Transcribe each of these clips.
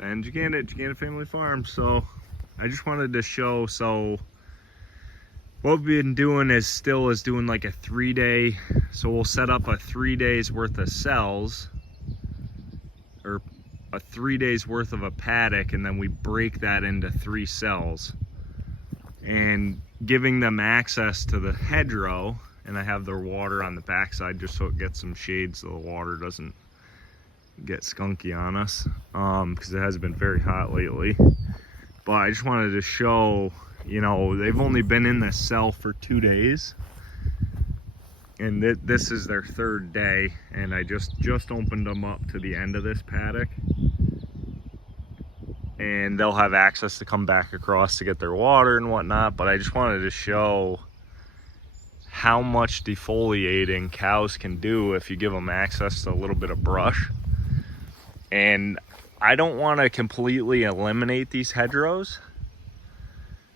and Gigantic Family Farm. So I just wanted to show, so what we've been doing is doing like a 3-day, so we'll set up a 3 days worth of cells, or a 3 days worth of a paddock, and then we break that into 3 cells, and giving them access to the hedgerow. And I have their water on the backside just so it gets some shade so the water doesn't get skunky on us, because it has been very hot lately. But I just wanted to show, you know, they've only been in this cell for 2 days, and this is their 3rd day, and I just opened them up to the end of this paddock, and they'll have access to come back across to get their water and whatnot. But I just wanted to show how much defoliating cows can do if you give them access to a little bit of brush. And I don't want to completely eliminate these hedgerows,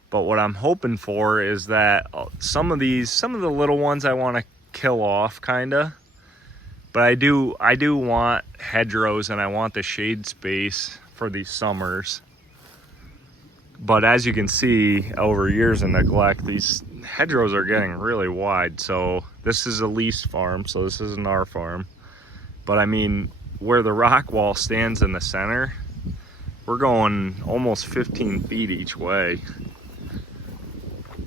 but what I'm hoping for is that some of the little ones I want to kill off, kinda. But I do want hedgerows, and I want the shade space for these summers. But as you can see, over years of neglect, these hedgerows are getting really wide. So this is a lease farm, so this isn't our farm. But I mean, where the rock wall stands in the center, we're going almost 15 feet each way.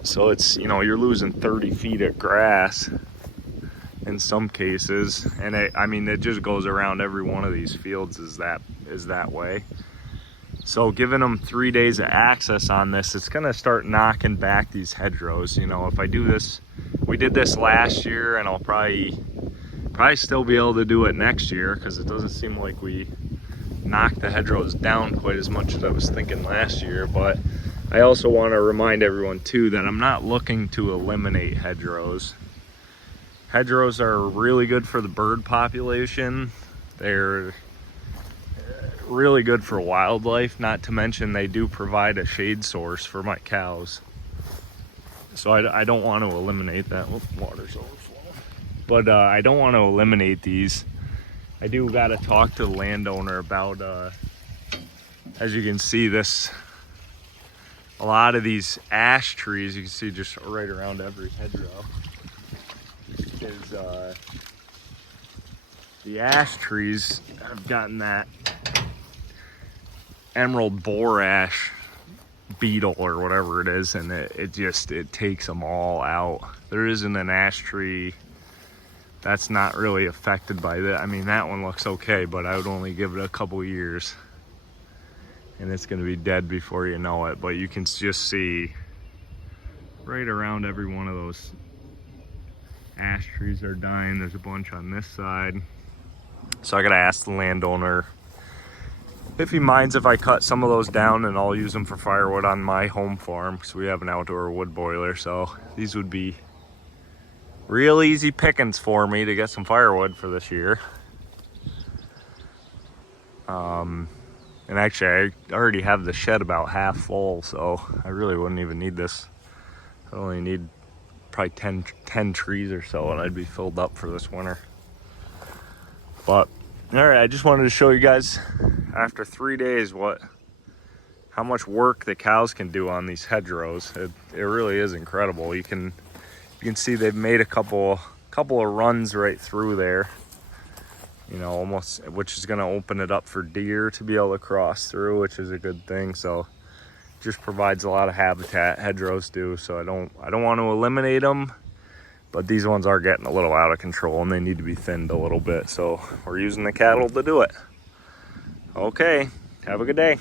So it's, you know, you're losing 30 feet of grass in some cases. And I mean, it just goes around every one of these fields is that way. So giving them 3 days of access on this, it's gonna start knocking back these hedgerows. You know, if I do this, we did this last year, and I'll probably still be able to do it next year, because it doesn't seem like we knocked the hedgerows down quite as much as I was thinking last year. But I also want to remind everyone too that I'm not looking to eliminate hedgerows. Hedgerows are really good for the bird population. They're really good for wildlife, not to mention they do provide a shade source for my cows. So I don't want to eliminate that. Oh, water's overflowing. But I don't want to eliminate these. I do got to talk to the landowner about, as you can see, a lot of these ash trees, you can see just right around every hedgerow, is the ash trees have gotten that emerald boar ash beetle or whatever it is, and it takes them all out. There isn't an ash tree that's not really affected by that. I mean, that one looks okay, but I would only give it a couple years and it's going to be dead before you know it. But you can just see right around every one of those ash trees are dying. There's a bunch on this side. So I got to ask the landowner if he minds if I cut some of those down, and I'll use them for firewood on my home farm, because we have an outdoor wood boiler. So these would be real easy pickings for me to get some firewood for this year. And actually I already have the shed about half full, so I really wouldn't even need this. I only need probably 10 trees or so, and I'd be filled up for this winter. But all right, I just wanted to show you guys after 3 days how much work the cows can do on these hedgerows. It really is incredible. You can see they've made a couple of runs right through there, you know, almost, which is going to open it up for deer to be able to cross through, which is a good thing. So just provides a lot of habitat, hedgerows do. So I don't want to eliminate them, but these ones are getting a little out of control and they need to be thinned a little bit. So we're using the cattle to do it. Okay, have a good day.